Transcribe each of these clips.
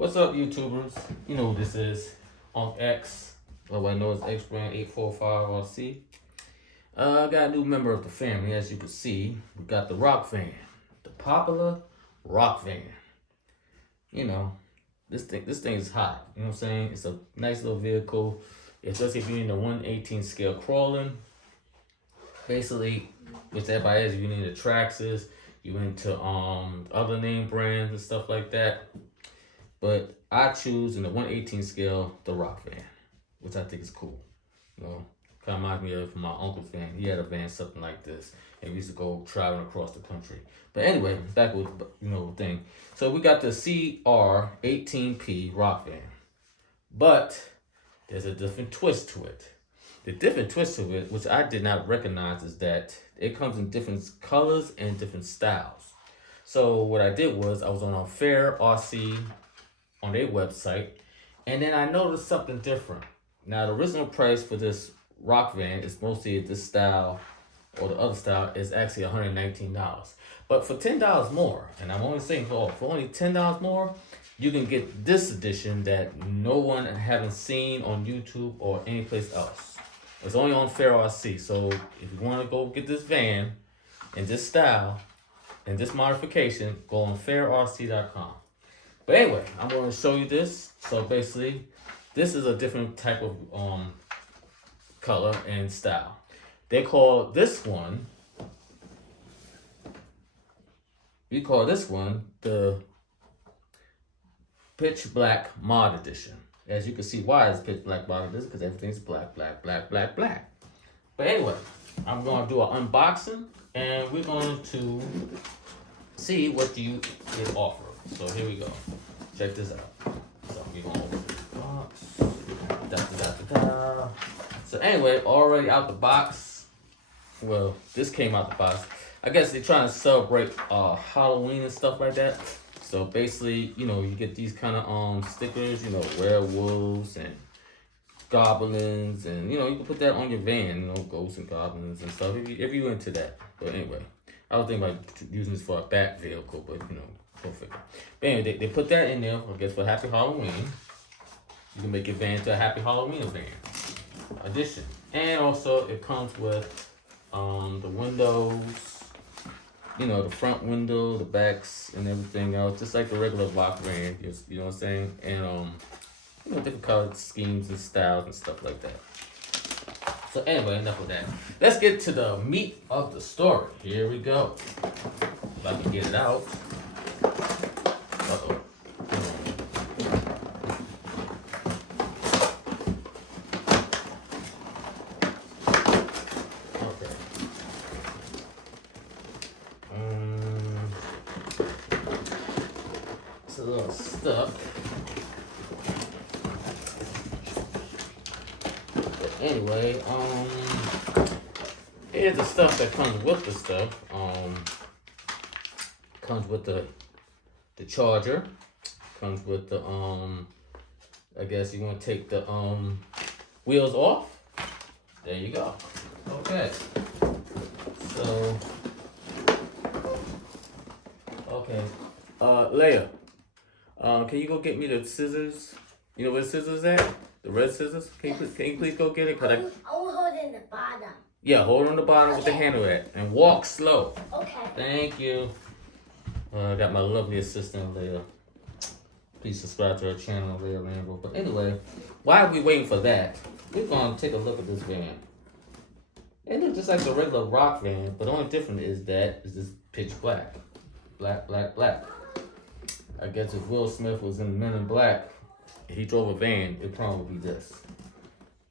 What's up, YouTubers? You know who this is. On X. Everybody knows X Brand 845RC. I got a new member of the family, as you can see. We got the Rock Van. The popular Rock Van. You know, this thing is hot. You know what I'm saying? It's a nice little vehicle. Especially if you're in the 1/18 scale crawling. Basically, which everybody is, you need the Traxxas, you into other name brands and stuff like that. But I choose in the 1/18 scale the Rock Van, which I think is cool. You know, kind of reminds me of my uncle's van. He had a van something like this, and we used to go traveling across the country. But anyway, back with the thing. So we got the CR18P Rock Van, but there's a different twist to it. The different twist to it, which I did not recognize, is that it comes in different colors and different styles. So what I did was I was on a Fair RC on their website, and then I noticed something different. Now the original price for this Rock Van is mostly this style, or the other style is actually $119. But for $10 more, and I'm only saying for only $10 more, you can get this edition that no one haven't seen on YouTube or anyplace else. It's only on Fair RC. So if you want to go get this van in this style and this modification, go on fairrc.com. But anyway, I'm going to show you this. So basically, this is a different type of color and style. They call this one, we call this one the Pitch Black Mod Edition. As you can see, why it's Pitch Black Mod Edition, because everything's black, black, black, black, black. But anyway, I'm going to do an unboxing, and we're going to see what it offers. So here we go. Check this out. So we're going to open the box. Da, da, da, da. So anyway, already out the box. Well, this came out the box. I guess they're trying to celebrate Halloween and stuff like that. So basically, you get these kind of stickers, werewolves and goblins, and you can put that on your van, ghosts and goblins and stuff if you're into that. But anyway, I was thinking about using this for a bat vehicle, but go figure. But anyway, they put that in there, I guess, for Happy Halloween. You can make your van to a Happy Halloween van edition. And also it comes with the windows, the front window, the backs, and everything else, just like the regular Rock Van, you know what I'm saying? And different color schemes and styles and stuff like that. So anyway, enough of that. Let's get to the meat of the story. Here we go. If I can get it out. Uh-oh. Okay. It's a little stuck. Anyway, here's the stuff that comes with the stuff. Comes with the charger. Comes with the I guess you want to take the wheels off. There you go. Okay. So okay. Leia, can you go get me the scissors? You know where the scissors at? The red scissors? Can you please go get it? I will hold it in the bottom. Yeah, hold on the bottom with the handle at. And walk slow. Okay. Thank you. I got my lovely assistant, Leia. Please subscribe to her channel, Leia Rambo. But anyway, while we waiting for that, we're going to take a look at this van. It looks just like the regular Rock Van, but the only difference is that it's this pitch black. Black, black, black. I guess if Will Smith was in Men in Black, he drove a van, it'd probably be this.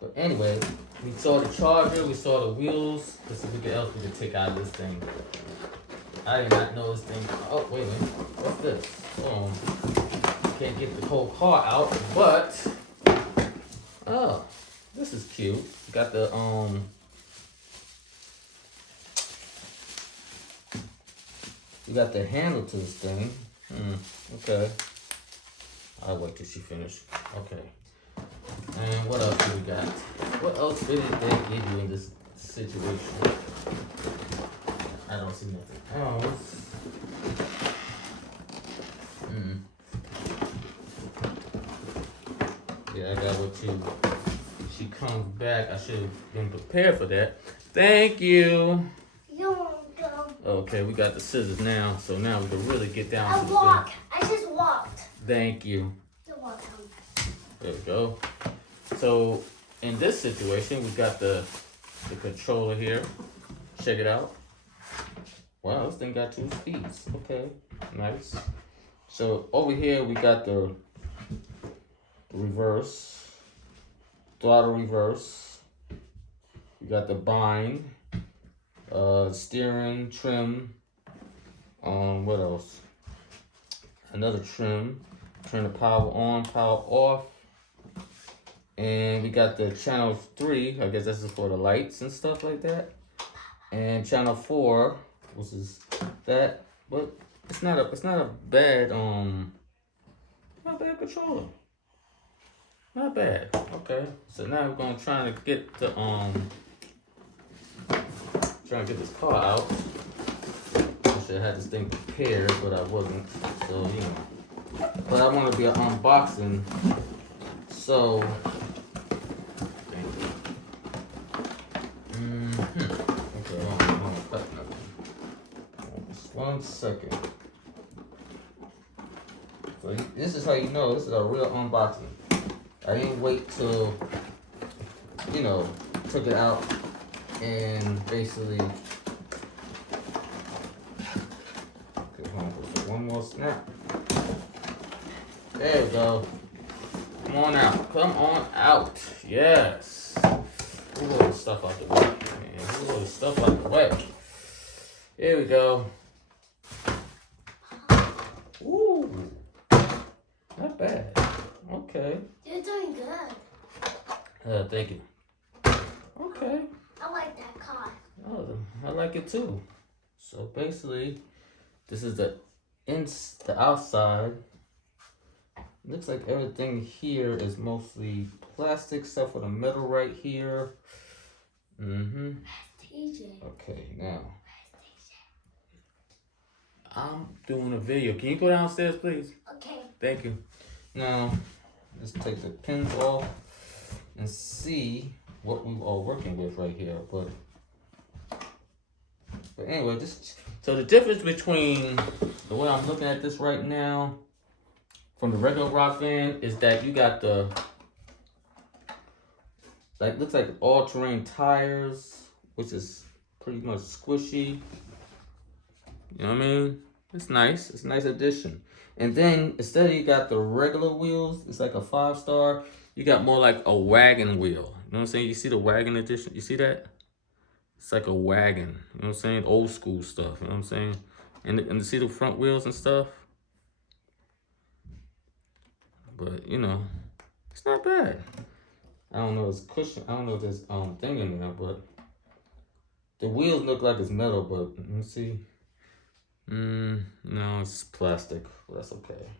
But anyway, we saw the charger, we saw the wheels. Let's see what else we can take out of this thing. I did not know this thing. Oh, wait a minute. What's this? Can't get the whole car out, but oh, this is cute. Got the we got the handle to this thing. Okay. I'll wait till she finishes. Okay. And what else do we got? What else did they give you in this situation? I don't see nothing else. Yeah, I got what you. She comes back. I should have been prepared for that. Thank you. You're welcome. Okay, we got the scissors now, so now we can really get down I to the walk. I just walked. Thank you. You're welcome. There we go. So in this situation, we got the controller here. Check it out. Wow, this thing got 2 speeds. Okay, nice. So over here we got the reverse, throttle reverse. We got the bind, steering, trim. What else? Another trim. Turn the power on, power off. And we got the channel 3. I guess this is for the lights and stuff like that. And channel 4, which is that. But it's not a bad not bad controller. Not bad. Okay. So now we're gonna try to get the trying to get this car out. I should have had this thing prepared, but I wasn't. So you know. But I want to be an unboxing. So okay, hold on, cut nothing. Just 1 second. So this is how you know this is a real unboxing. I didn't wait till, you know, took it out and basically. Okay, hold on, one more snap. There we go. Come on out. Come on out. Yes. Move all the stuff out the way, man. Move all the stuff out the way. Here we go. Ooh. Not bad. Okay. You're doing good. Thank you. Okay. I like that car. Oh, I like it too. So basically, this is the outside. Looks like everything here is mostly plastic, except for the metal right here. TJ. Okay, now I'm doing a video. Can you go downstairs, please? Okay. Thank you. Now, let's take the pins off and see what we are working with right here. But anyway, so the difference between the way I'm looking at this right now from the regular rock van is that you got the looks like all-terrain tires, which is pretty much squishy. You know what I mean? It's nice. It's a nice addition. And then instead of you got the regular wheels, it's like a 5-star. You got more like a wagon wheel. You know what I'm saying? You see the wagon edition? You see that? It's like a wagon. You know what I'm saying? Old school stuff. You know what I'm saying? And you see the front wheels and stuff? But, you know, it's not bad. I don't know, it's cushion. I don't know if there's thing in there, but the wheels look like it's metal, but let me see. No, it's plastic. But that's okay.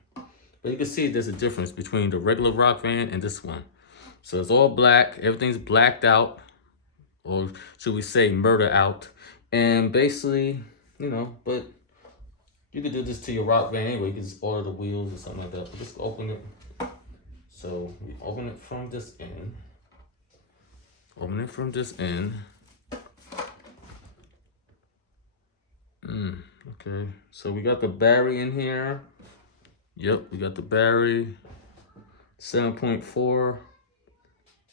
But you can see there's a difference between the regular rock van and this one. So it's all black. Everything's blacked out, or should we say murder out. And basically, you know, but you could do this to your rock van anyway. You can just order the wheels or something like that. But just open it. So we open it from this end. Open it from this end. Okay, so we got the battery in here. Yep, we got the battery. 7.4,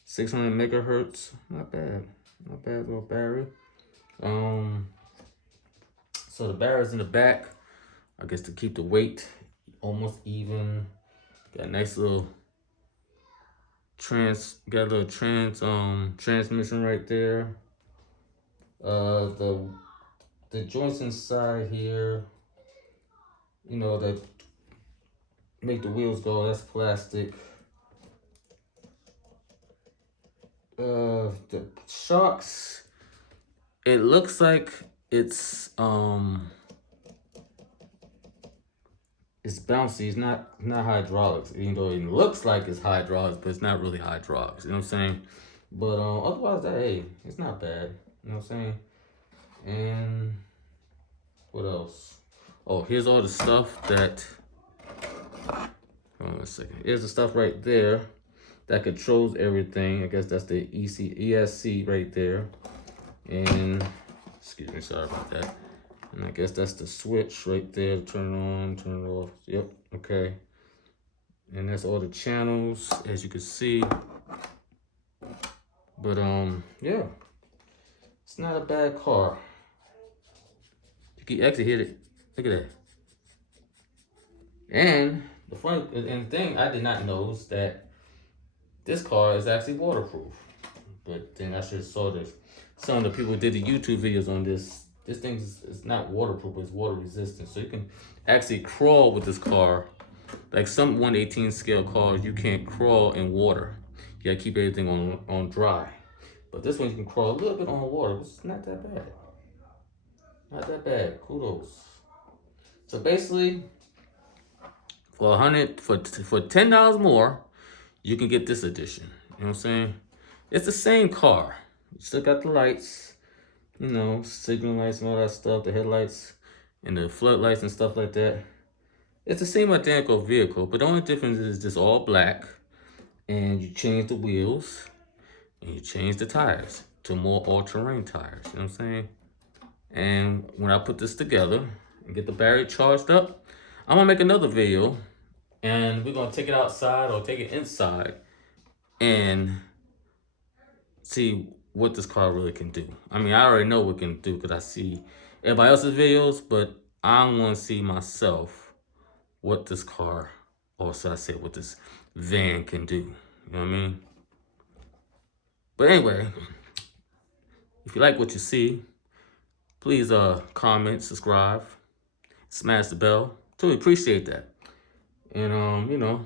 600 megahertz. Not bad. Not bad little battery. So the battery's in the back. I guess to keep the weight almost even. Got a nice little transmission right there. The joints inside here, you know, that make the wheels go, that's plastic. The shocks, it looks like it's bouncy. It's not hydraulics, even though it looks like it's hydraulics, but it's not really hydraulics. You know what I'm saying? But otherwise, hey, it's not bad. You know what I'm saying? And what else? Oh, here's all the stuff that. Hold on a second. Here's the stuff right there that controls everything. I guess that's the ESC right there. And, excuse me, sorry about that. And I guess that's the switch right there to turn it on, turn it off. Yep, okay. And that's all the channels, as you can see. But, yeah. It's not a bad car. You can actually hit it. Look at that. And the thing I did not know is that this car is actually waterproof. But then I should have saw this. Some of the people did the YouTube videos on this. This thing is not waterproof, but it's water resistant. So you can actually crawl with this car. Like some 1/18 scale cars, you can't crawl in water. You gotta keep everything on dry. But this one you can crawl a little bit on water. It's not that bad. Not that bad. Kudos. So basically, for $10 more, you can get this edition. You know what I'm saying? It's the same car. You still got the lights, you know, signal lights and all that stuff, the headlights and the floodlights and stuff like that. It's the same identical vehicle, but the only difference is just all black, and you change the wheels and you change the tires to more all-terrain tires. You know what I'm saying? And when I put this together and get the battery charged up, I'm gonna make another video, and we're gonna take it outside or take it inside and see what this car really can do. I mean, I already know what it can do because I see everybody else's videos, but I want to see myself what this car, or should I say what this van can do. You know what I mean? But anyway, if you like what you see, please comment, subscribe, smash the bell. Totally appreciate that. And you know,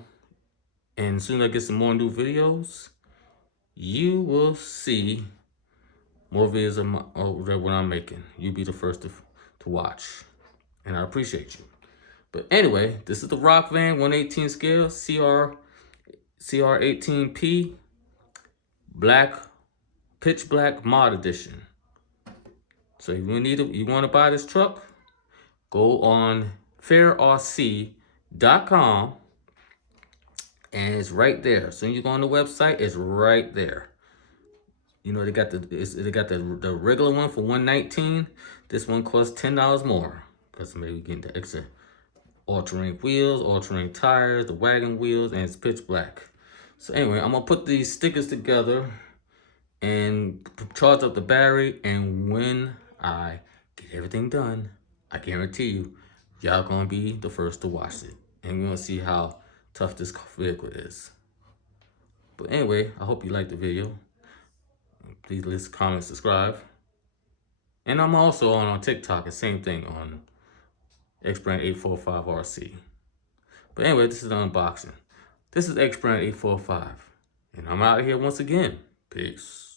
and as soon as I get some more new videos, you will see more videos of what I'm making. You'll be the first to watch. And I appreciate you. But anyway, this is the Rock Van 1/18 scale CR18P pitch black mod edition. So if you want to buy this truck, go on fairrc.com. And it's right there. As soon as you go on the website, it's right there. You know, they got the regular one for $119. This one costs $10 more because maybe getting the extra all-terrain wheels, all-terrain tires, the wagon wheels, and it's pitch black. So anyway, I'm gonna put these stickers together and charge up the battery. And when I get everything done, I guarantee you, y'all gonna be the first to watch it, and we're gonna see how tough this vehicle is. But anyway, I hope you liked the video. Please list, comment, subscribe. And I'm also on TikTok, the same thing, on XBrand845RC. But anyway, this is the unboxing. This is XBrand845. And I'm out of here once again. Peace.